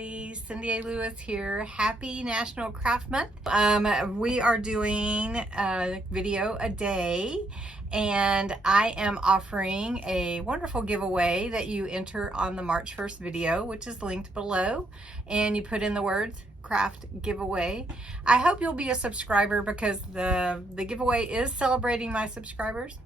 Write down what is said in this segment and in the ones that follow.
everybody. Cindy A. Lewis here. Happy National Craft Month. We are doing a video a day, and I am offering a wonderful giveaway that you enter on the March 1st video, which is linked below, and you put in the words craft giveaway. I hope you'll be a subscriber because the giveaway is celebrating my subscribers,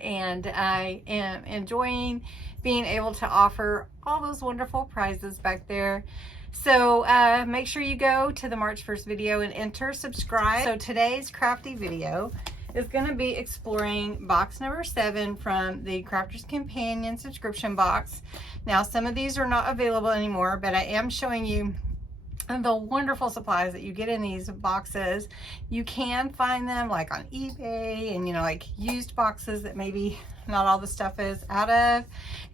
and I am enjoying being able to offer all those wonderful prizes back there. So make sure you go to the March 1st video and enter subscribe. So today's crafty video is going to be exploring box number 7 from the Crafter's Companion subscription box. Now, some of these are not available anymore, but I am showing you the wonderful supplies that you get in these boxes. You can find them like on eBay and, you know, like used boxes that maybe not all the stuff is out of,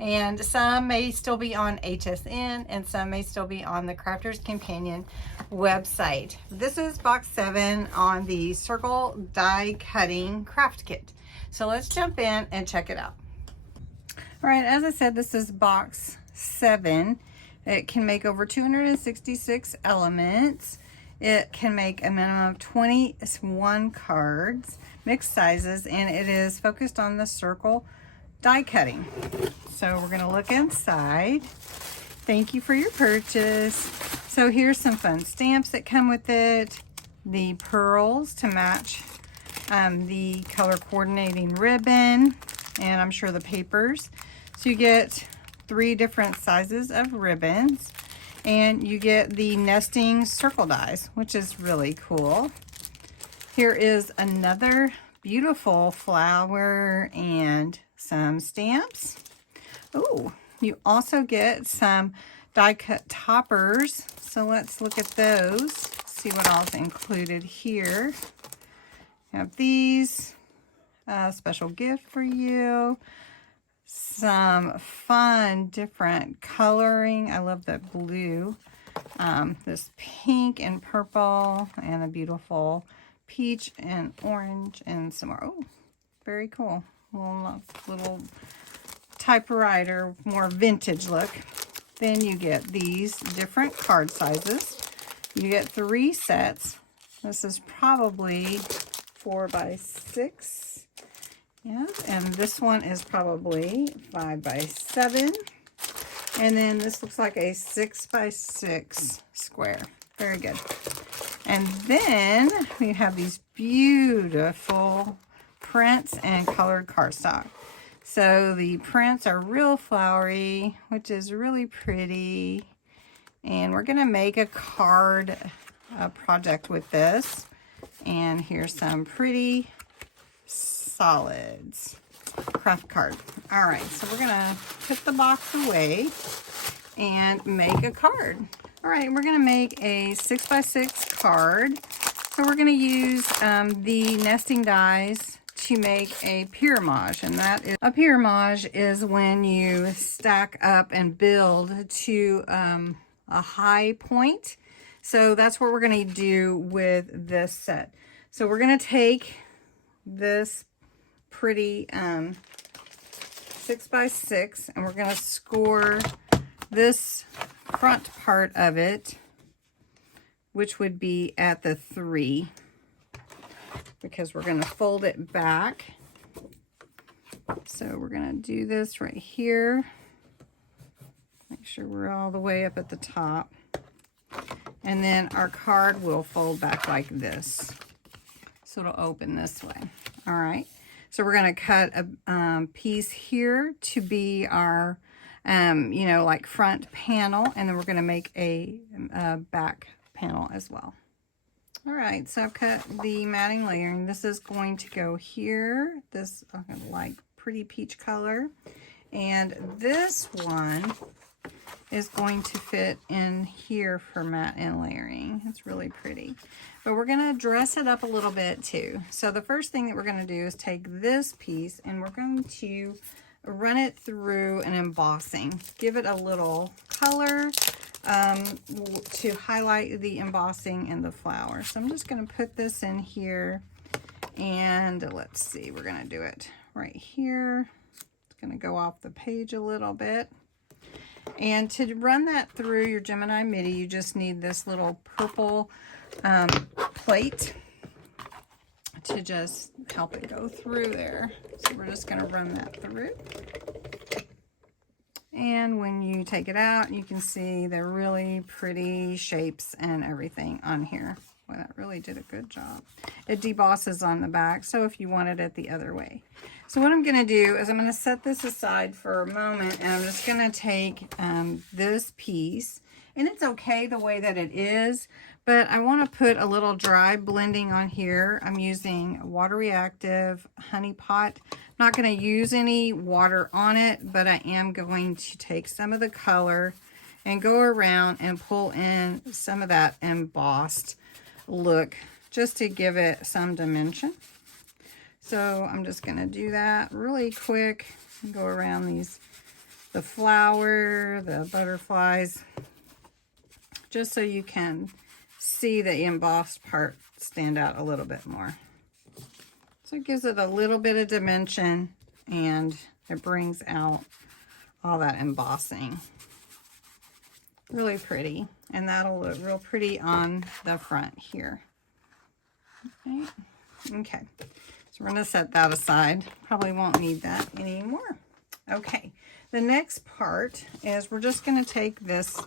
and some may still be on HSN and some may still be on the Crafter's Companion website. This is box 7 on the circle die cutting craft kit. So let's jump in and check it out. All right, as I said, this is box 7. It can make over 266 elements. It can make a minimum of 21 cards, mixed sizes, and it is focused on the circle die cutting. So we're gonna look inside. Thank you for your purchase. So here's some fun stamps that come with it. The pearls to match the color coordinating ribbon, and I'm sure the papers. So you get 3 different sizes of ribbons, and you get the nesting circle dies, which is really cool. Here is another beautiful flower and some stamps. Oh, you also get some die cut toppers. So let's look at those, see what all's included here. You have these, special gift for you. Some fun different coloring. I love the blue, this pink and purple, and a beautiful peach and orange, and some more. Oh, very cool. Little typewriter, more vintage look. Then you get these different card sizes. You get 3 sets. This is probably 4 by 6. Yeah, and this one is probably 5 by 7. And then this looks like a 6 by 6 square. Very good. And then we have these beautiful prints and colored cardstock. So the prints are real flowery, which is really pretty. And we're going to make a card project with this. And here's some pretty solids craft card. All right, so we're gonna put the box away and make a card. All right, we're gonna make a 6 by 6 card. So we're gonna use the nesting dies to make a pyramage, and that is a pyramage is when you stack up and build to a high point. So that's what we're gonna do with this set. So we're gonna take this pretty 6 by 6, and we're going to score this front part of it, which would be at the 3, because we're going to fold it back. So we're going to do this right here. Make sure we're all the way up at the top, and then our card will fold back like this, so it'll open this way. All right. So we're going to cut a piece here to be our, you know, like front panel. And then we're going to make a back panel as well. All right. So I've cut the matting layering. This is going to go here. This like pretty peach color. And this one is going to fit in here for matte and layering. It's really pretty. But we're going to dress it up a little bit too. So the first thing that we're going to do is take this piece and we're going to run it through an embossing. Give it a little color to highlight the embossing and the flower. So I'm just going to put this in here, and let's see, we're going to do it right here. It's going to go off the page a little bit. And to run that through your Gemini MIDI, you just need this little purple plate to just help it go through there. So we're just going to run that through. And when you take it out, you can see the really pretty shapes and everything on here. Well, that really did a good job. It debosses on the back, so if you wanted it the other way. So what I'm going to do is I'm going to set this aside for a moment, and I'm just going to take this piece, and it's okay the way that it is, but I want to put a little dry blending on here. I'm using Water Reactive Honey Pot. I'm not going to use any water on it, but I am going to take some of the color and go around and pull in some of that embossed look just to give it some dimension. So I'm just going to do that really quick and go around the flower, the butterflies, just so you can see the embossed part stand out a little bit more. So it gives it a little bit of dimension, and it brings out all that embossing. Really pretty, and that'll look real pretty on the front here. Okay, so we're going to set that aside. Probably won't need that anymore. Okay, the next part is we're just going to take this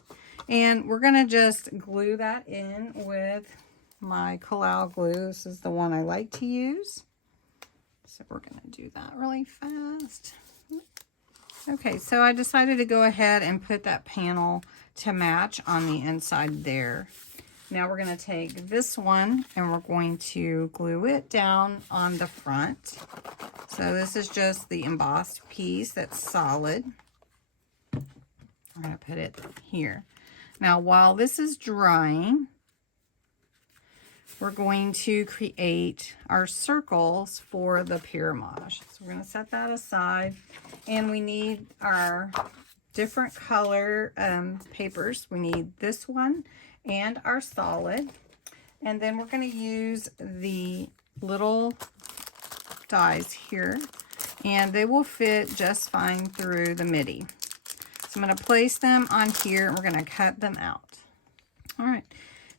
and we're going to just glue that in with my Collal glue. This is the one I like to use. So we're going to do that really fast. Okay, so I decided to go ahead and put that panel to match on the inside there. Now we're going to take this one and we're going to glue it down on the front. So this is just the embossed piece that's solid. I'm going to put it here. Now while this is drying, we're going to create our circles for the Pyramage. So we're going to set that aside, and we need our different color papers. We need this one and our solid, and then we're going to use the little dies here, and they will fit just fine through the MIDI. So I'm going to place them on here, and we're going to cut them out. All right.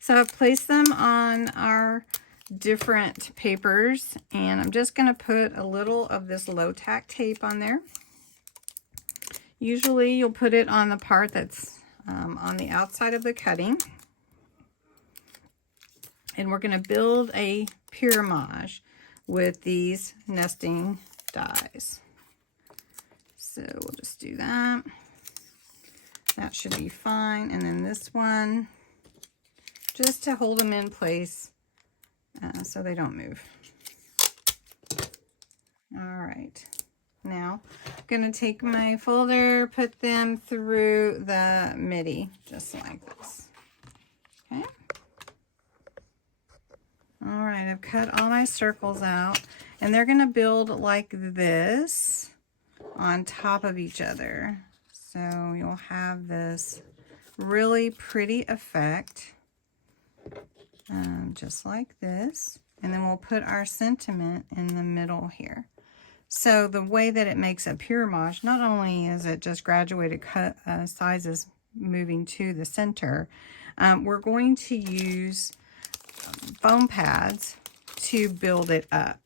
So I've placed them on our different papers, and I'm just going to put a little of this low tack tape on there. Usually you'll put it on the part that's on the outside of the cutting. And we're going to build a Pyramage with these nesting dies. So we'll just do that. That should be fine. And then this one, just to hold them in place so they don't move. All right. Now, I'm going to take my folder, put them through the MIDI, just like this. Okay. All right, I've cut all my circles out, and they're going to build like this on top of each other. So you'll have this really pretty effect, just like this. And then we'll put our sentiment in the middle here. So the way that it makes a Pyramage, not only is it just graduated cut sizes moving to the center, we're going to use foam pads to build it up.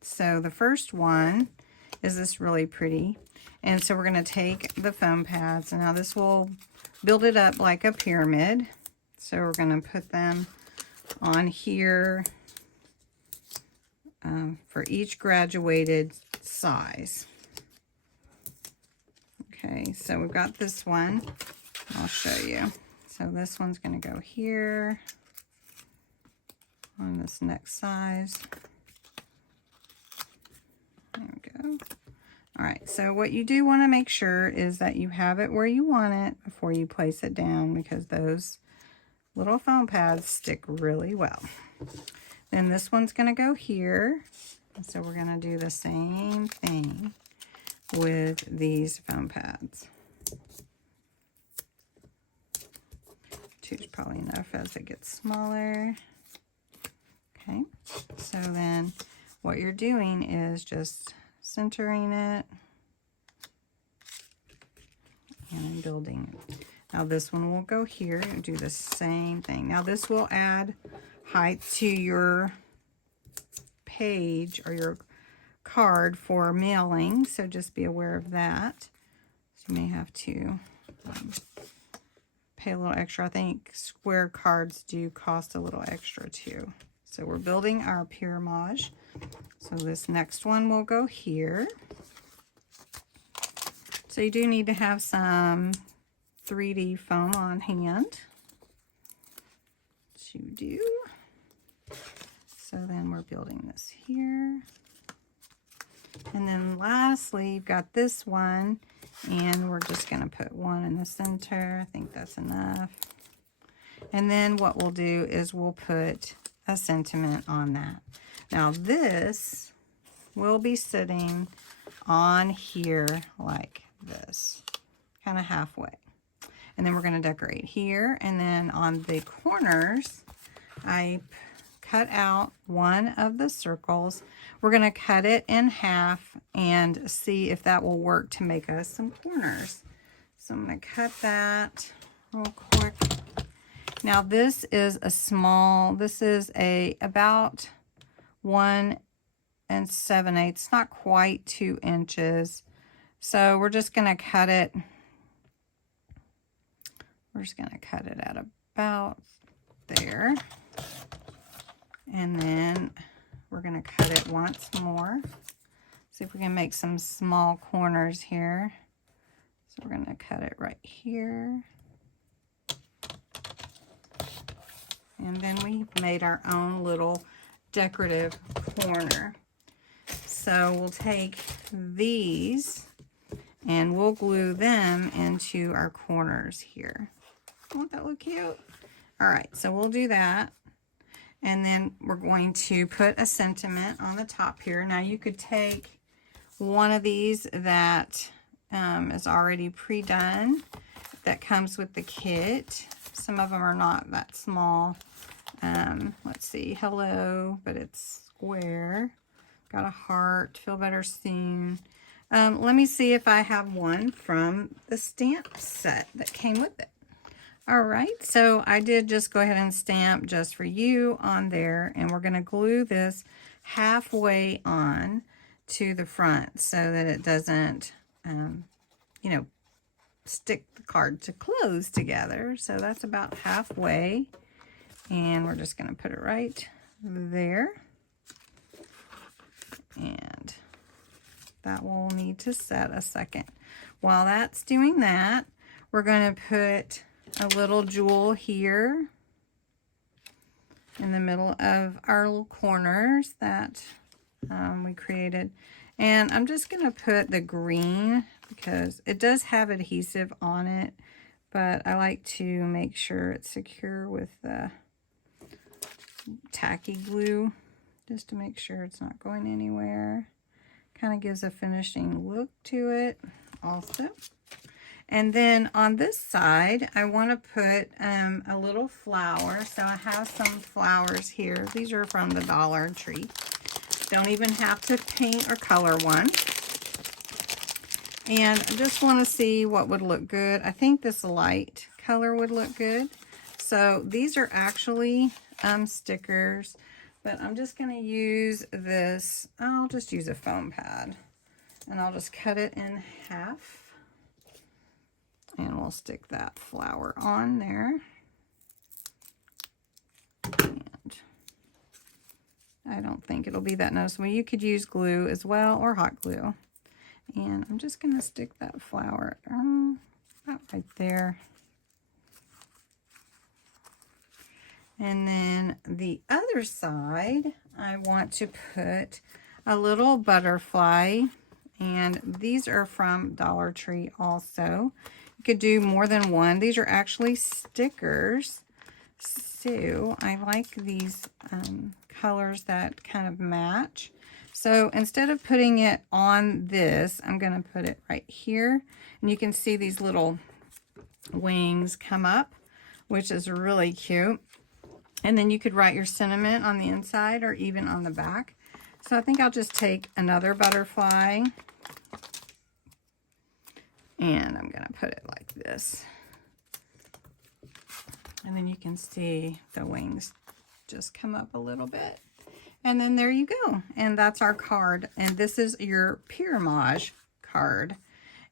So the first one is this really pretty, and so we're going to take the foam pads, and now this will build it up like a pyramid. So we're going to put them on here for each graduated size. Okay, so we've got this one. I'll show you. So this one's going to go here on this next size. There we go. All right, so what you do want to make sure is that you have it where you want it before you place it down, because those little foam pads stick really well. Then this one's going to go here. So we're going to do the same thing with these foam pads. Two is probably enough as it gets smaller. Okay, so then what you're doing is just centering it and I'm building it. Now this one will go here and do the same thing. Now this will add height to your page or your card for mailing, so just be aware of that. So you may have to pay a little extra. I think square cards do cost a little extra too. So we're building our Pyramage. So this next one will go here. So you do need to have some 3D foam on hand. You do. So then we're building this here. And then lastly, you've got this one, and we're just going to put one in the center. I think that's enough. And then what we'll do is we'll put a sentiment on that. Now this will be sitting on here like this, kind of halfway. And then we're going to decorate here, and then on the corners, I cut out one of the circles. We're going to cut it in half and see if that will work to make us some corners. So I'm going to cut that real quick. Now this is a small, this is about 1 7/8. It's not quite 2 inches. So we're just going to cut it. We're just going to cut it at about there. And then we're going to cut it once more. See if we can make some small corners here. So we're going to cut it right here. And then we made our own little decorative corner. So we'll take these and we'll glue them into our corners here. Won't that look cute? All right, so we'll do that. And then we're going to put a sentiment on the top here. Now you could take one of these that is already pre-done, that comes with the kit. Some of them are not that small. Let's see, hello, but it's square. Got a heart, feel better soon. Let me see if I have one from the stamp set that came with it. All right, so I did just go ahead and stamp just for you on there, and we're going to glue this halfway on to the front so that it doesn't, you know, stick the card to close together. So that's about halfway, and we're just going to put it right there. And that will need to set a second. While that's doing that, we're going to put a little jewel here in the middle of our little corners that we created. And I'm just going to put the green because it does have adhesive on it, but I like to make sure it's secure with the tacky glue just to make sure it's not going anywhere. Kind of gives a finishing look to it also. And then on this side, I want to put a little flower. So I have some flowers here. These are from the Dollar Tree. Don't even have to paint or color one. And I just want to see what would look good. I think this light color would look good. So these are actually stickers, but I'm just going to use this. I'll just use a foam pad, and I'll just cut it in half. And we'll stick that flower on there. And I don't think it'll be that noticeable. You could use glue as well, or hot glue. And I'm just going to stick that flower about right there. And then the other side, I want to put a little butterfly. And these are from Dollar Tree also. You could do more than one. These are actually stickers. So I like these colors that kind of match. So instead of putting it on this, I'm going to put it right here. And you can see these little wings come up, which is really cute. And then you could write your sentiment on the inside or even on the back. So I think I'll just take another butterfly. And I'm gonna put it like this. And then you can see the wings just come up a little bit. And then there you go. And that's our card. And this is your Pyramage card.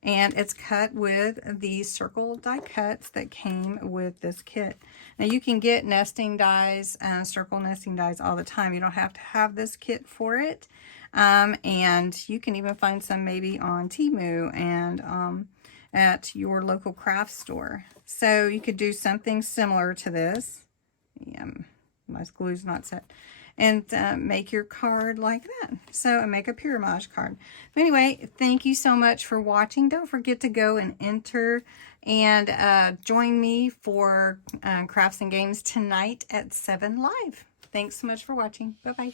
And it's cut with these circle die cuts that came with this kit. Now you can get nesting dies, circle nesting dies all the time. You don't have to have this kit for it. And you can even find some maybe on Temu and at your local craft store. So you could do something similar to this. My glue's not set. And make your card like that. So, and make a Pyramage card. But anyway, thank you so much for watching. Don't forget to go and enter and join me for Crafts and Games tonight at 7 live. Thanks so much for watching. Bye-bye.